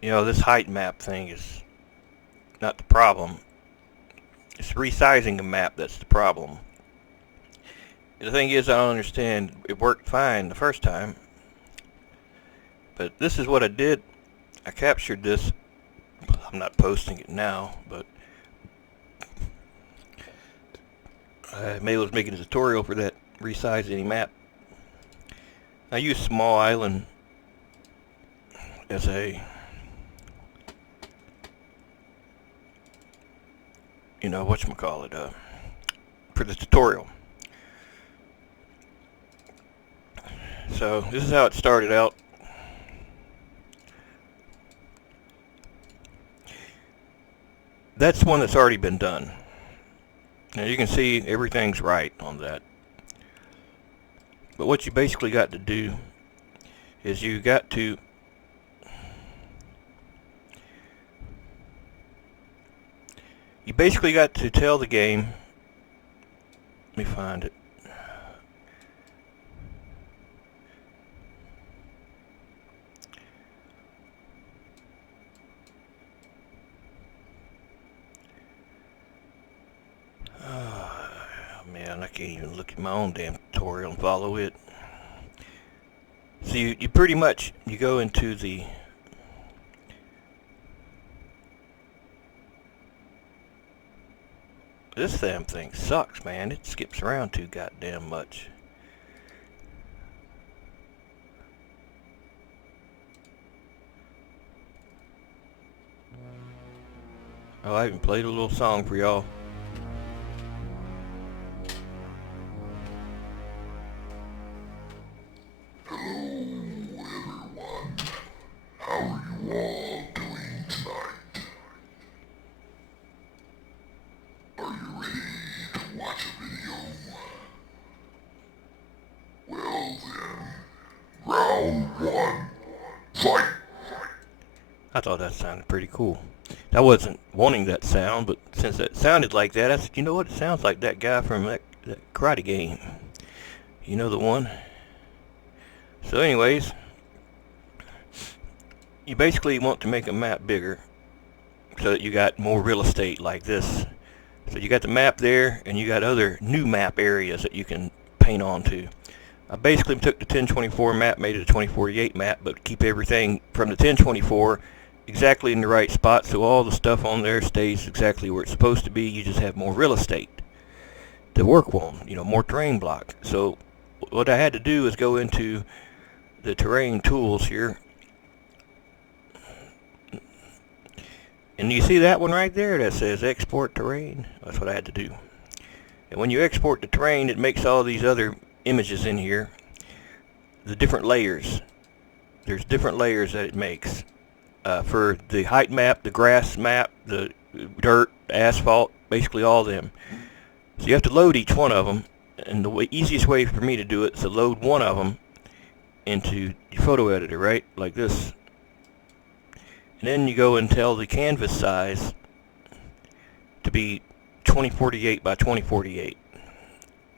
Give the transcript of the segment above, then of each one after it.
This height map thing is not the problem. It's resizing the map that's the problem. The thing is, I don't understand. It worked fine the first time, but this is what I did. I captured this. I'm not posting it now, but I was making a tutorial for that resizing map. I use Small Island as a whatchamacallit, for the tutorial. So this is how it started out. That's one that's already been done. Now you can see everything's right on that. But what you basically got to do is you basically got to tell the game. Let me find it. Man, I can't even look at my own damn tutorial and follow it. So you pretty much, you go into the this damn thing sucks, man. It skips around too goddamn much. Oh, I even played a little song for y'all. I thought that sounded pretty cool. I wasn't wanting that sound, but since it sounded like that, I said, you know what? It sounds like that guy from that Karate game. You know the one? So anyways, you basically want to make a map bigger so that you got more real estate like this. So you got the map there, and you got other new map areas that you can paint onto. I basically took the 1024 map, made it a 2048 map, but keep everything from the 1024 exactly in the right spot, so all the stuff on there stays exactly where it's supposed to be. You just have more real estate to work on, more terrain block. So what I had to do is go into the terrain tools here, and you see that one right there that says export terrain? That's what I had to do. And when you export the terrain, it makes all these other images in here, the different layers. There's different layers that it makes. For the height map, the grass map, the dirt, asphalt, basically all of them. So you have to load each one of them, and the easiest way for me to do it is to load one of them into your photo editor, right? Like this. And then you go and tell the canvas size to be 2048 by 2048.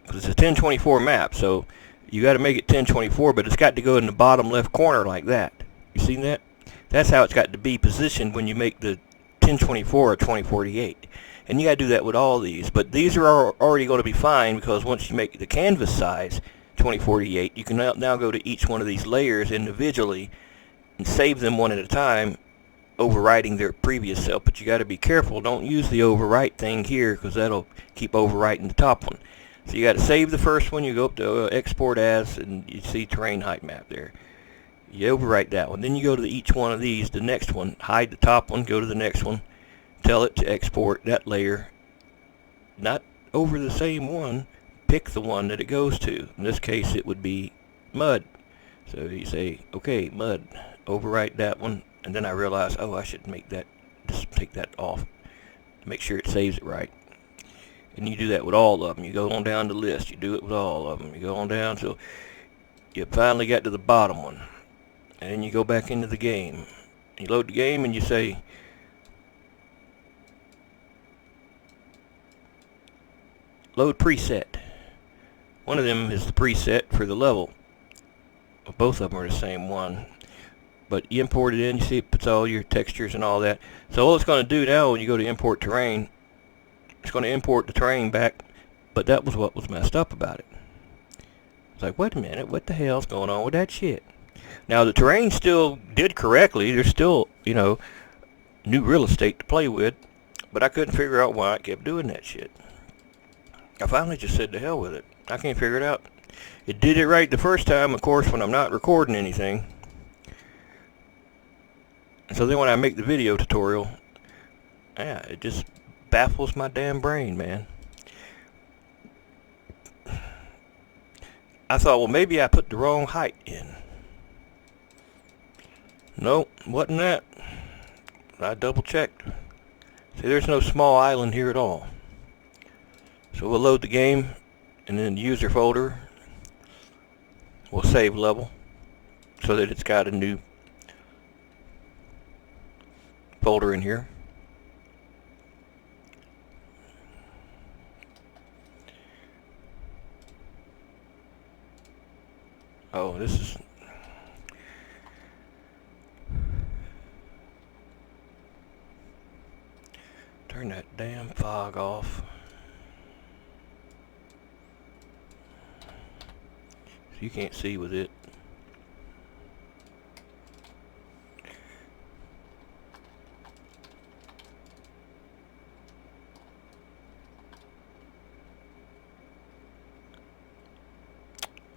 Because it's a 1024 map, so you got to make it 1024, but it's got to go in the bottom left corner like that. You seen that? That's how it's got to be positioned when you make the 1024 or 2048. And you got to do that with all these. But these are already going to be fine, because once you make the canvas size 2048, you can now go to each one of these layers individually and save them one at a time, overwriting their previous self. But you got to be careful. Don't use the overwrite thing here, because that'll keep overwriting the top one. So you got to save the first one. You go up to export as, and you see terrain height map there. You overwrite that one. Then you go to each one of these, the next one, hide the top one, go to the next one, tell it to export that layer, not over the same one, pick the one that it goes to. In this case, it would be mud. So you say, okay, mud, overwrite that one, and then I realize, oh, I should just take that off, make sure it saves it right. And you do that with all of them. You go on down the list, you do it with all of them. You go on down till you finally got to the bottom one. And then you go back into the game. You load the game and you say, load preset. One of them is the preset for the level. Both of them are the same one. but you import it in, you see it puts all your textures and all that. So all it's going to do now when you go to import terrain, it's going to import the terrain back, but that was what was messed up about it. It's like, wait a minute, what the hell's going on with that shit? Now the terrain still did correctly, there's still, you know, new real estate to play with, but I couldn't figure out why it kept doing that shit. I finally just said to hell with it. I can't figure it out. It did it right the first time, of course, when I'm not recording anything. So then when I make the video tutorial, yeah, it just baffles my damn brain, man. I thought, well, maybe I put the wrong height in. Nope, wasn't that. I double checked. See, there's no small island here at all. So we'll load the game, and then the user folder will save level so that it's got a new folder in here. Oh, this is... Turn that damn fog off. You can't see with it.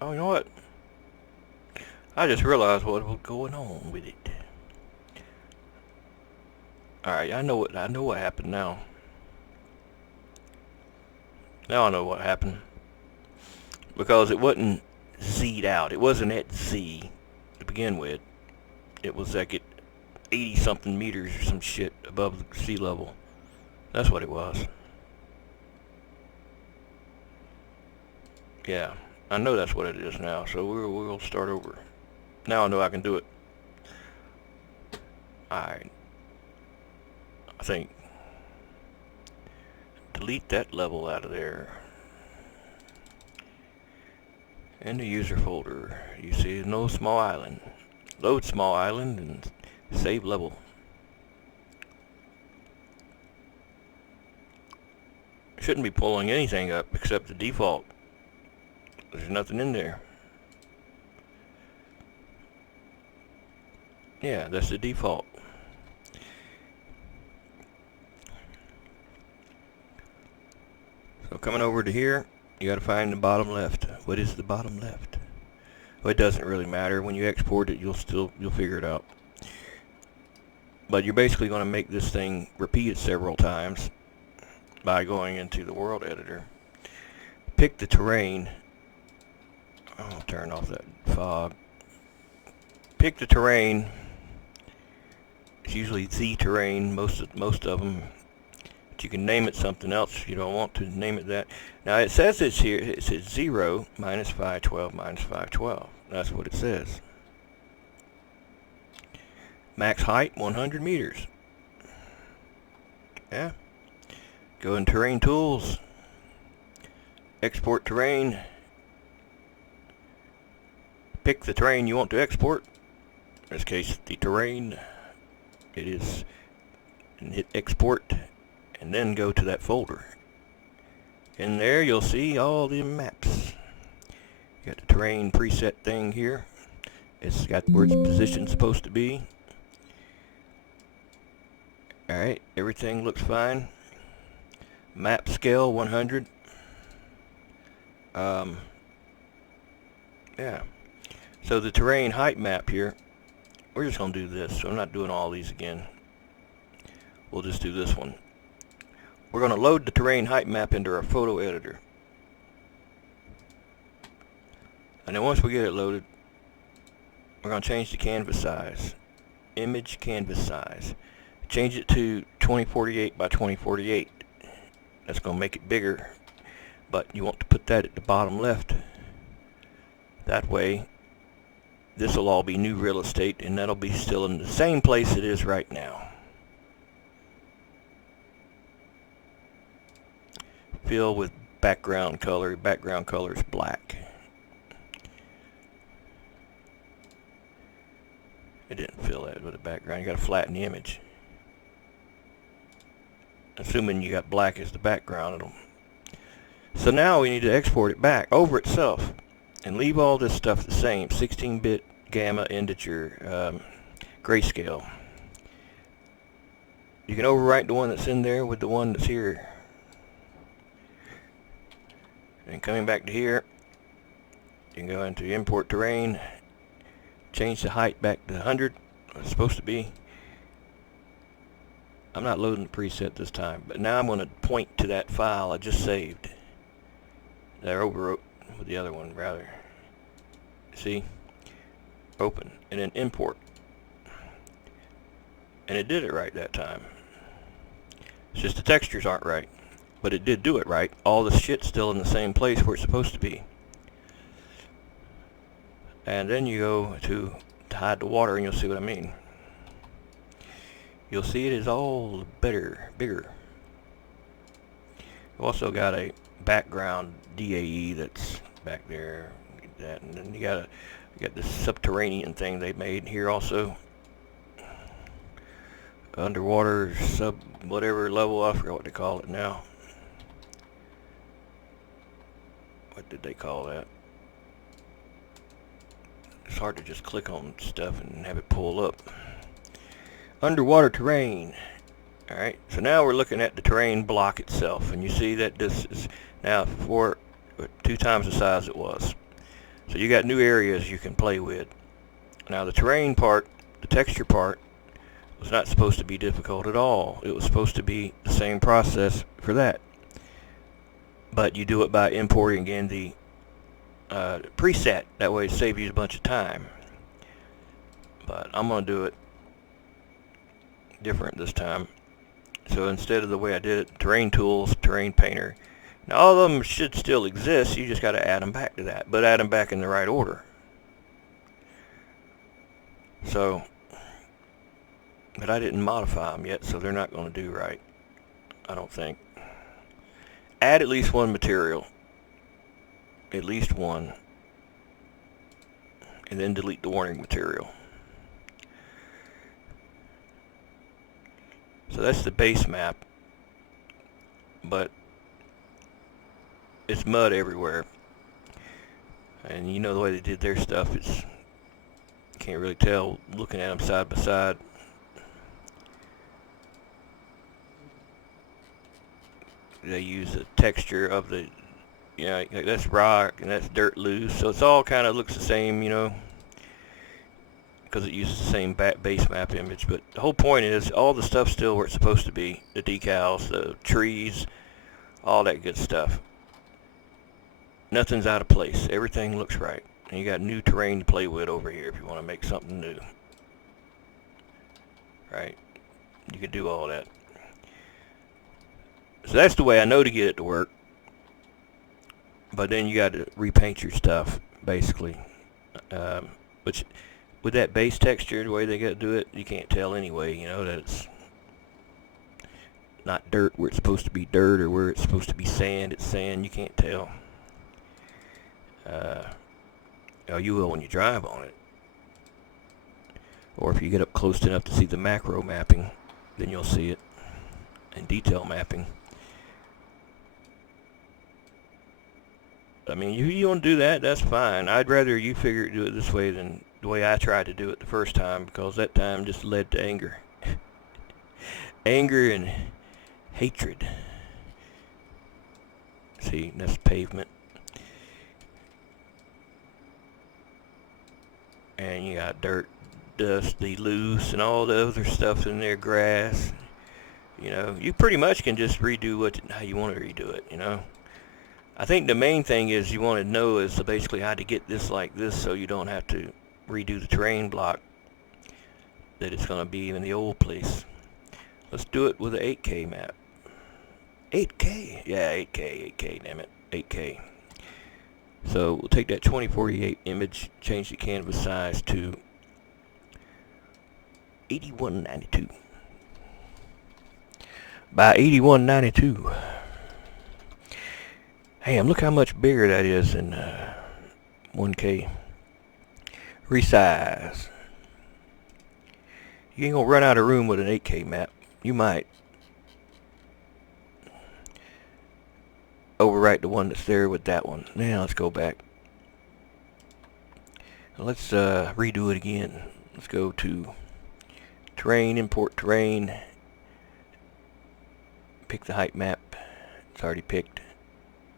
Oh, you know what? I just realized what was going on with it. Alright, I know what happened now. Now I know what happened. Because it wasn't Z'd out. It wasn't at Z to begin with. It was like at 80 something meters or some shit above the sea level. That's what it was. Yeah, I know that's what it is now, so we'll start over. Now I know I can do it. Alright. I think delete that level out of there. In the user folder, you see no small island. Load small island and save level. Shouldn't be pulling anything up except the default. There's nothing in there. Yeah, that's the default. So coming over to here, you gotta find the bottom left. What is the bottom left? Well, it doesn't really matter. When you export it, you'll figure it out. But you're basically gonna make this thing repeat it several times by going into the world editor. Pick the terrain. I'll turn off that fog. Pick the terrain. It's usually Z terrain, most of them. But you can name it something else if you don't want to name it that. Now it says it's here, it says 0, minus 512, minus 512. That's what it says. Max height, 100 meters. Yeah. Go in terrain tools. Export terrain. Pick the terrain you want to export. In this case, the terrain. It is, and hit export, and then go to that folder. In there you'll see all the maps. You got the terrain preset thing here. It's got where its position's supposed to be. Alright, everything looks fine. Map scale 100. Yeah. So the terrain height map here, we're just going to do this. So I'm not doing all these again. We'll just do this one. We're going to load the terrain height map into our photo editor. And then once we get it loaded, we're going to change the canvas size. Image canvas size. Change it to 2048 by 2048. That's going to make it bigger. But you want to put that at the bottom left. That way, this will all be new real estate, and that'll be still in the same place it is right now. Fill with background color. Background color is black. It didn't fill that with a background. You got to flatten the image. Assuming you got black as the background. So now we need to export it back over itself and leave all this stuff the same. 16-bit gamma integer grayscale. You can overwrite the one that's in there with the one that's here. And coming back to here, you can go into import terrain, change the height back to 100, it's supposed to be. I'm not loading the preset this time, but now I'm going to point to that file I just saved. That I overwrote with the other one, rather. See? Open, and then import. And it did it right that time. It's just the textures aren't right. But it did do it right. All the shit's still in the same place where it's supposed to be. And then you go to hide the water and you'll see what I mean. You'll see it is all bigger. We've also got a background DAE that's back there. That, and then you got this subterranean thing they made here also. Underwater sub whatever level, I forgot what they call it now. What did they call that? It's hard to just click on stuff and have it pull up. Underwater terrain. Alright, so now we're looking at the terrain block itself, and you see that this is now 2 times the size it was. So you got new areas you can play with. Now the terrain part, the texture part, was not supposed to be difficult at all. It was supposed to be the same process for that. But you do it by importing again the preset. That way it saves you a bunch of time. But I'm going to do it different this time. So instead of the way I did it, terrain tools, terrain painter. Now all of them should still exist. You just got to add them back to that. But add them back in the right order. So, but I didn't modify them yet, so they're not going to do right. I don't think. Add at least one material. At least one. And then delete the warning material. So that's the base map. But it's mud everywhere. And you know the way they did their stuff, it's can't really tell looking at them side by side. They use the texture of the, you know, like that's rock and that's dirt loose, so it's all kind of looks the same, you know, because it uses the same base map image. But the whole point is all the stuff's still where it's supposed to be. The decals, the trees, all that good stuff. Nothing's out of place. Everything looks right. And you got new terrain to play with over here if you want to make something new. Right? You could do all that. So that's the way I know to get it to work. But then you got to repaint your stuff, basically. Which, with that base texture, the way they got to do it, you can't tell anyway, you know, that it's not dirt where it's supposed to be dirt, or where it's supposed to be sand, it's sand. You can't tell. Oh, you will when you drive on it. Or if you get up close enough to see the macro mapping, then you'll see it. And detail mapping. I mean, you want to do that, that's fine. I'd rather you do it this way than the way I tried to do it the first time, because that time just led to anger. Anger and hatred. See, that's pavement. And you got dirt, dusty, loose, and all the other stuff in there, grass. You know, you pretty much can just redo how you want to redo it, you know. I think the main thing is you want to know is basically how to get this like this, so you don't have to redo the terrain block that it's going to be in the old place. Let's do it with an 8K map. 8K? Yeah, 8K, damn it. 8K. So we'll take that 2048 image, change the canvas size to 8192 by 8192. Damn, look how much bigger that is in 1K. Resize. You ain't gonna run out of room with an 8K map. You might. Overwrite the one that's there with that one. Now let's go back. Let's redo it again. Let's go to terrain, import terrain. Pick the height map. It's already picked.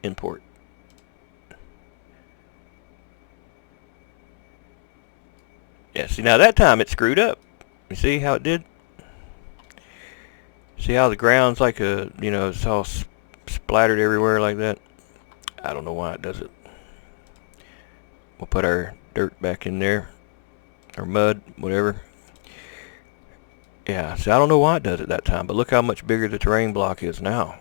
Import. Yeah, see now that time it screwed up. You see how it did? See how the ground's like a, you know, it's all splattered everywhere like that? I don't know why it does it. We'll put our dirt back in there. Or mud, whatever. Yeah, see I don't know why it does it that time, but look how much bigger the terrain block is now.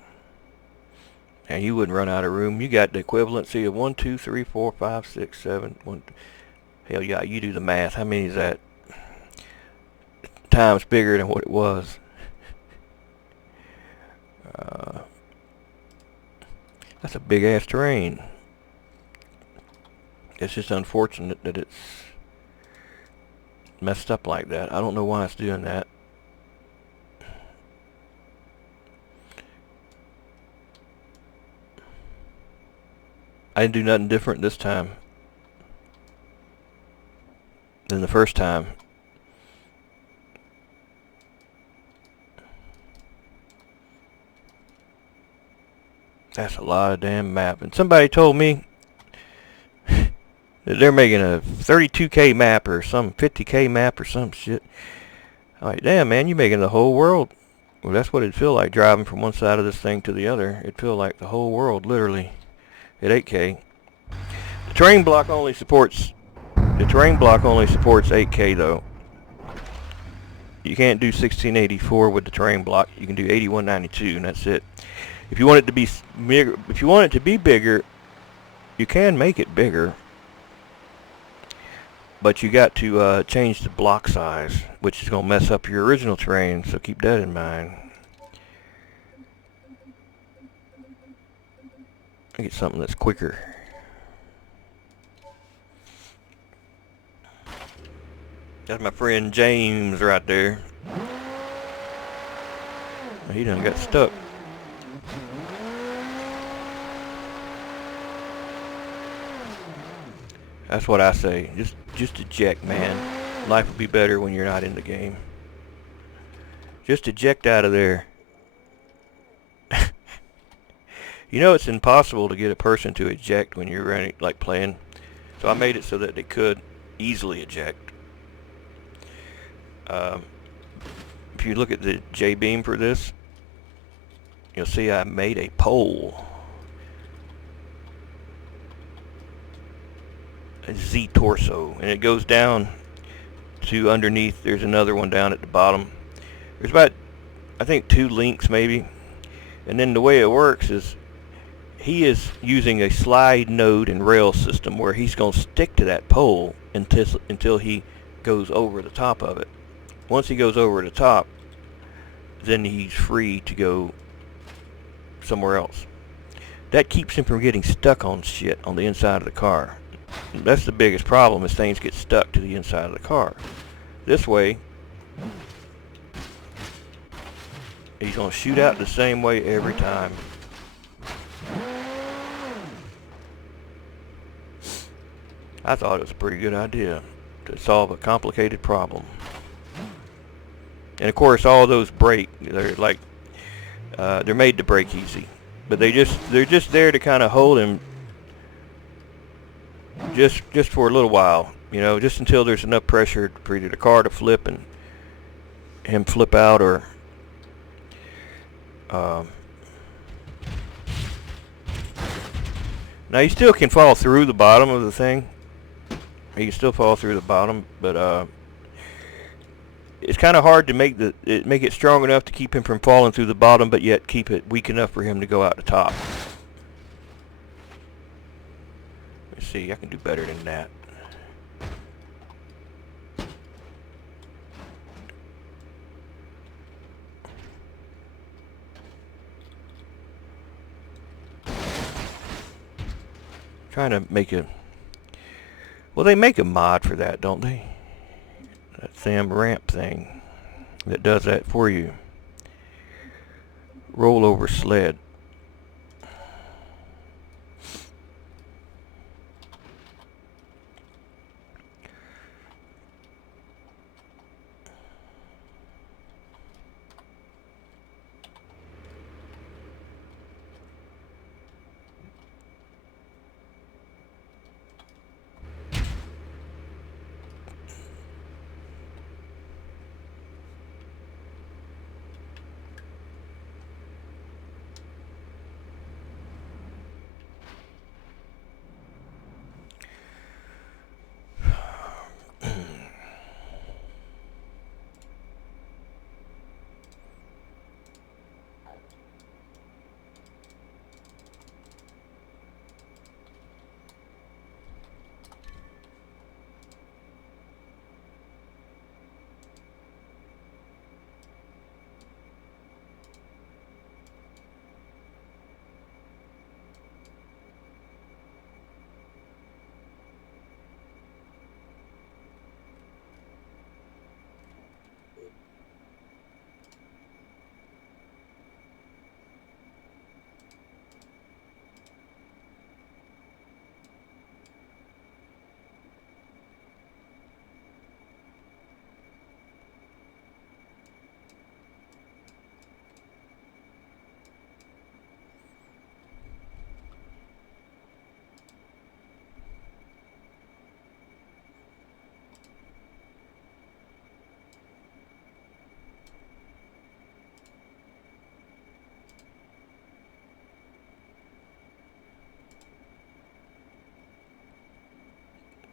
And you wouldn't run out of room. You got the equivalency of 1, 2, 3, 4, 5, 6, 7, 1. Hell yeah, you do the math. How many is that? Times bigger than what it was. That's a big ass terrain. It's just unfortunate that it's messed up like that. I don't know why it's doing that. I didn't do nothing different this time than the first time. That's a lot of damn map. And somebody told me that they're making a 32K map or some 50K map or some shit. I'm like, damn man, you're making the whole world. Well, that's what it'd feel like driving from one side of this thing to the other. It'd feel like the whole world, literally, at 8K. The terrain block only supports 8K though. You can't do 1684 with the terrain block. You can do 8192 and that's it. If you want it to be bigger, you can make it bigger. But you got to change the block size, which is going to mess up your original terrain, so keep that in mind. I get something that's quicker. That's my friend James right there. He done got stuck. That's what I say. Just eject, man. Life will be better when you're not in the game. Just eject out of there. You know it's impossible to get a person to eject when you're running, like playing. So I made it so that they could easily eject. If you look at the J-beam for this, you'll see I made a pole. A Z torso, and it goes down to underneath. There's another one down at the bottom. There's about, I think, 2 links maybe. And then the way it works is he is using a slide node and rail system where he's going to stick to that pole until he goes over the top of it. Once he goes over the top, then he's free to go somewhere else. That keeps him from getting stuck on shit on the inside of the car. That's the biggest problem, is things get stuck to the inside of the car. This way, he's going to shoot out the same way every time. I thought it was a pretty good idea to solve a complicated problem. And of course, all those break. They're like, they're made to break easy, but they're just there to kind of hold him. Just for a little while, you know, just until there's enough pressure for either the car to flip and him flip out, or now you still can fall through the bottom of the thing. You can still fall through the bottom, but it's kind of hard to make it strong enough to keep him from falling through the bottom, but yet keep it weak enough for him to go out the top. Let's see, I can do better than that. Trying to make a, well, they make a mod for that, don't they? That Sam ramp thing. that does that for you. Rollover sled.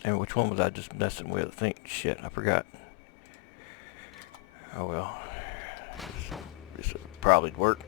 And which one was I just messing with? I think, shit, I forgot. Oh well, this will probably work.